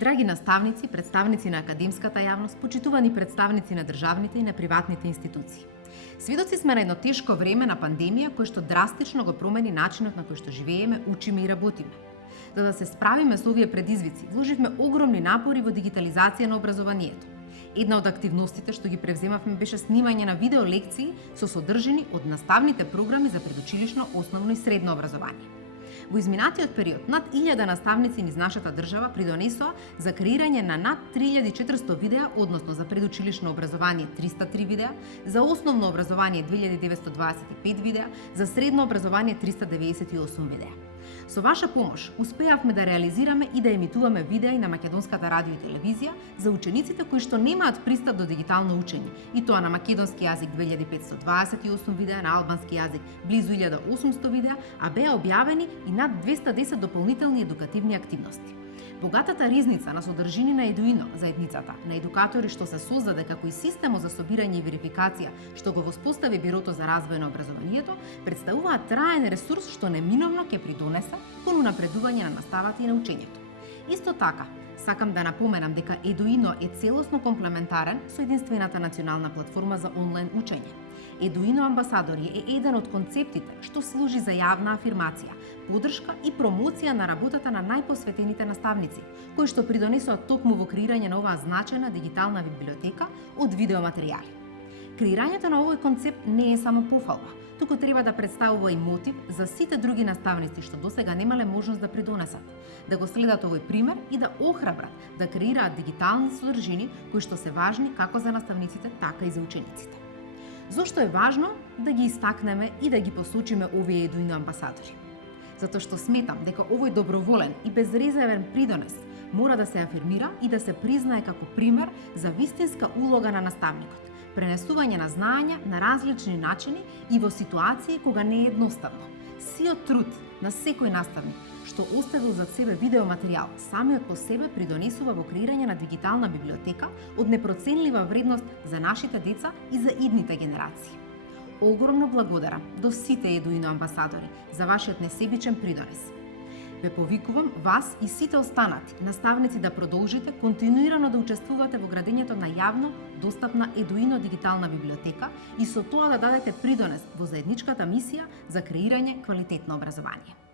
Драги наставници, представници на академската јавност, почитувани представници на државните и на приватните институции. Свидоци сме на едно тешко време на пандемија кој што драстично го промени начинот на кој што живееме, учиме и работиме. За да се справиме со овие предизвици, вложивме огромни напори во дигитализација на образованието. Една од активностите што ги превземавме беше снимање на видео лекции со содржини од наставните програми за предучилишно, основно и средно образование. Во изминатиот период, над 1000 наставници низ нашата држава придонесоа за креирање на над 3400 видеа, односно за предучилишно образование 303 видеа, за основно образование 2925 видеа, за средно образование 398 видеа. Со ваша помош успеавме да реализираме и да емитуваме видеа и на македонската радио и телевизија за учениците кои што немаат пристап до дигитално учење, и тоа на македонски јазик 2528 видеа, на албански јазик близу 1800 видеа, а беа објавени и над 210 дополнителни едукативни активности. Богатата ризница на содржини на Едуино заедницата, на едукатори што се создаде како и системот за собирање и верификација што го воспостави Бирото за развој на образованието, представуваат траен ресурс што неминовно ќе придонесе кон унапредување на наставата и на учењето. Исто така, сакам да напоменам дека Едуино е целосно комплементарен со единствената национална платформа за онлайн учење. Едуино Амбасадори е еден од концептите што служи за јавна афирмација, подршка и промоција на работата на најпосветените наставници, кои што придонесоа токму во креирање на оваа значајна дигитална библиотека од видеоматеријали. Креирањето на овој концепт не е само пофалба, туку треба да представува и мотив за сите други наставници што досега немале можност да придонесат, да го следат овој пример и да охрабрат да креираат дигитални содржини кои што се важни како за наставниците, така и за учениците. Зошто е важно да ги истакнеме и да ги посочиме овие Едуино амбасадори? Затоа што сметам дека овој доброволен и безрезервен придонес мора да се афирмира и да се признае како пример за вистинска улога на наставникот, пренесување на знаења на различни начини и во ситуации кога не е едноставно. Сиот труд на секој наставник што оставил зад себе видеоматеријал, самиот по себе придонесува во креирање на дигитална библиотека од непроценлива вредност за нашите деца и за идните генерации. Огромно благодарам до сите Едуино амбасадори за вашиот несебичен придонес. Ве повикувам вас и сите останати наставници да продолжите континуирано да учествувате во градењето на јавно достапна Едуино дигитална библиотека и со тоа да дадете придонес во заедничката мисија за креирање квалитетно образование.